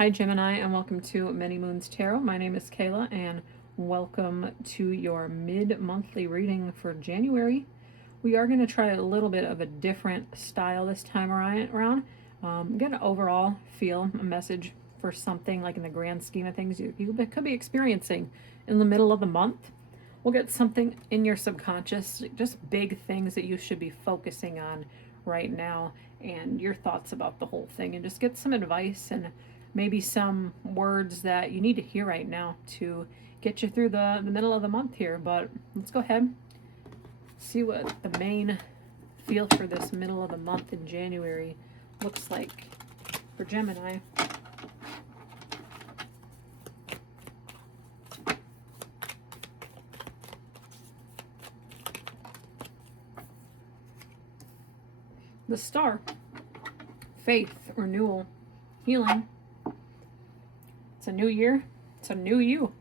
Hi Gemini, and welcome to Many Moons Tarot. My name is Kayla, and welcome to your mid-monthly reading for January. We are going to try a little bit of a different style this time around. Get an overall feel, a message for something like in the grand scheme of things you could be experiencing in the middle of the month. We'll get something in your subconscious, just big things that you should be focusing on right now, and your thoughts about the whole thing, and just get some advice and maybe some words that you need to hear right now to get you through the middle of the month here. But let's go ahead, see what the main feel for this middle of the month in January looks like for Gemini. The Star, faith, renewal, healing. It's a new year. It's a new you.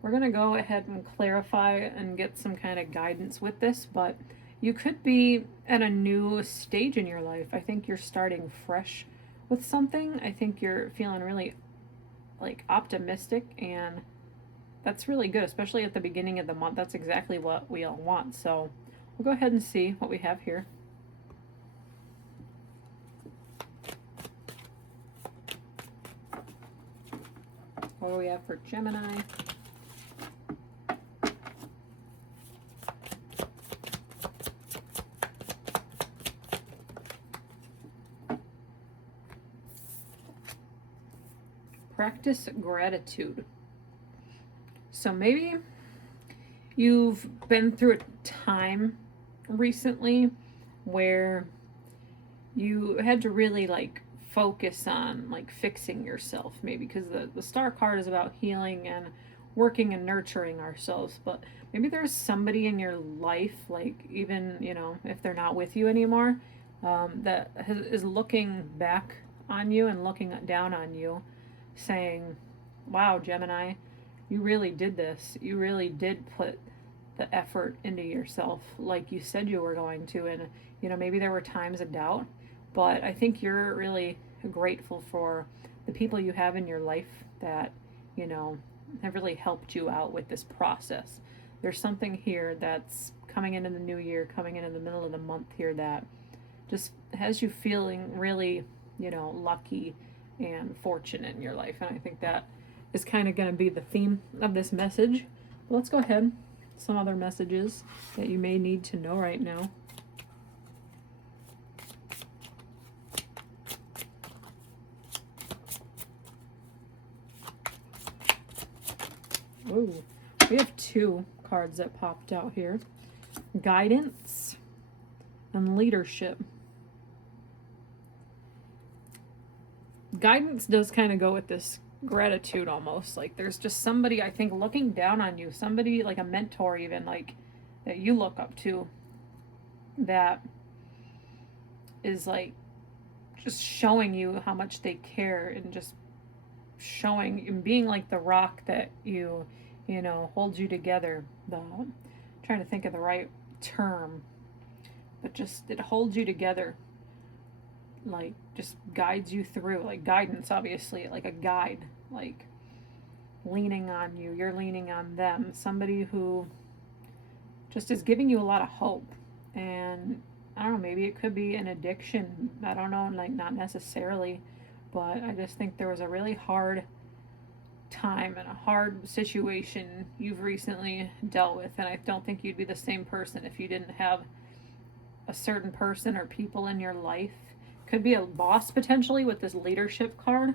We're going to go ahead and clarify and get some kind of guidance with this, but you could be at a new stage in your life. I think you're starting fresh with something. I think you're feeling really optimistic, and that's really good, especially at the beginning of the month. That's exactly what we all want. So we'll go ahead and see what we have here. What do we have for Gemini? Practice gratitude. So maybe you've been through a time recently where you had to really focus on fixing yourself, maybe because the Star card is about healing and working and nurturing ourselves. But maybe there's somebody in your life, even if they're not with you anymore, that is looking back on you and looking down on you, saying, wow, Gemini, you really did this. You really did put the effort into yourself like you said you were going to. And maybe there were times of doubt, but I think you're really grateful for the people you have in your life that have really helped you out with this process. There's something here that's coming into the new year, coming into the middle of the month here, that just has you feeling really lucky and fortunate in your life. And I think that is kind of going to be the theme of this message. But let's go ahead, some other messages that you may need to know right now. Ooh, we have two cards that popped out here. Guidance and leadership. Guidance does kind of go with this gratitude almost. There's just somebody, I think, looking down on you. Somebody like a mentor even, that you look up to, that is just showing you how much they care, and just showing and being like the rock that holds you together. I'm trying to think of the right term, but just it holds you together, just guides you through, guidance, obviously, like a guide, leaning on you, you're leaning on them, somebody who just is giving you a lot of hope. And I don't know, maybe it could be an addiction, I don't know, not necessarily, but I just think there was a really hard time and a hard situation you've recently dealt with, and I don't think you'd be the same person if you didn't have a certain person or people in your life. Could be a boss potentially with this leadership card.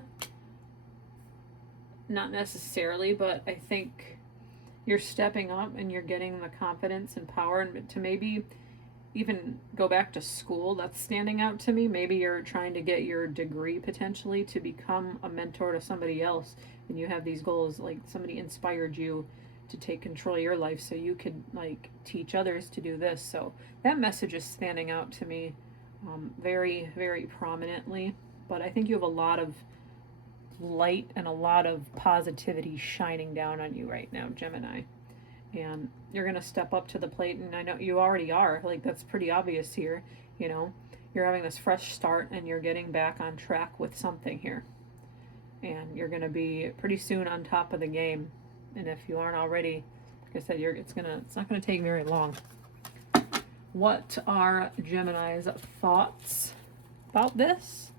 Not necessarily, but I think you're stepping up and you're getting the confidence and power, and to maybe even go back to school. That's standing out to me. Maybe you're trying to get your degree potentially to become a mentor to somebody else, and you have these goals, somebody inspired you to take control of your life so you could teach others to do this. So that message is standing out to me very, very prominently. But I think you have a lot of light and a lot of positivity shining down on you right now, Gemini. And you're going to step up to the plate, and I know you already are. That's pretty obvious here. You're having this fresh start, and you're getting back on track with something here. And you're going to be pretty soon on top of the game. And if you aren't already, like I said, it's not going to take very long. What are Gemini's thoughts about this?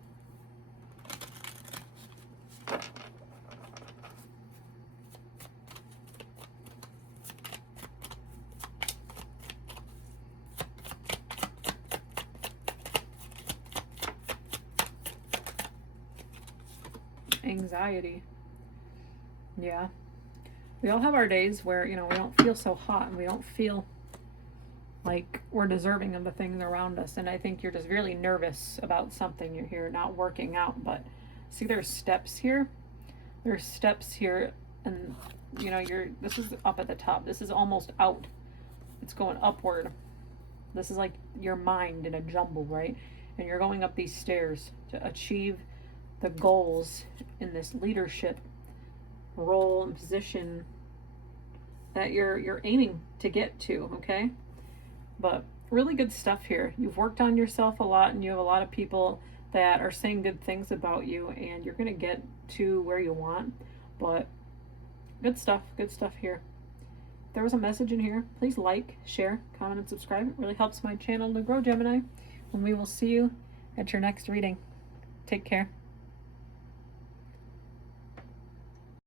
Anxiety. Yeah. We all have our days where, we don't feel so hot and we don't feel like we're deserving of the things around us. And I think you're just really nervous about something. You're here not working out, but see, there's steps here. There's steps here, and this is up at the top. This is almost out. It's going upward. This is like your mind in a jumble, right? And you're going up these stairs to achieve the goals in this leadership role and position that you're aiming to get to, okay? But really good stuff here. You've worked on yourself a lot, and you have a lot of people that are saying good things about you, and you're going to get to where you want. But good stuff here. If there was a message in here, please like, share, comment, and subscribe. It really helps my channel to grow, Gemini. And we will see you at your next reading. Take care.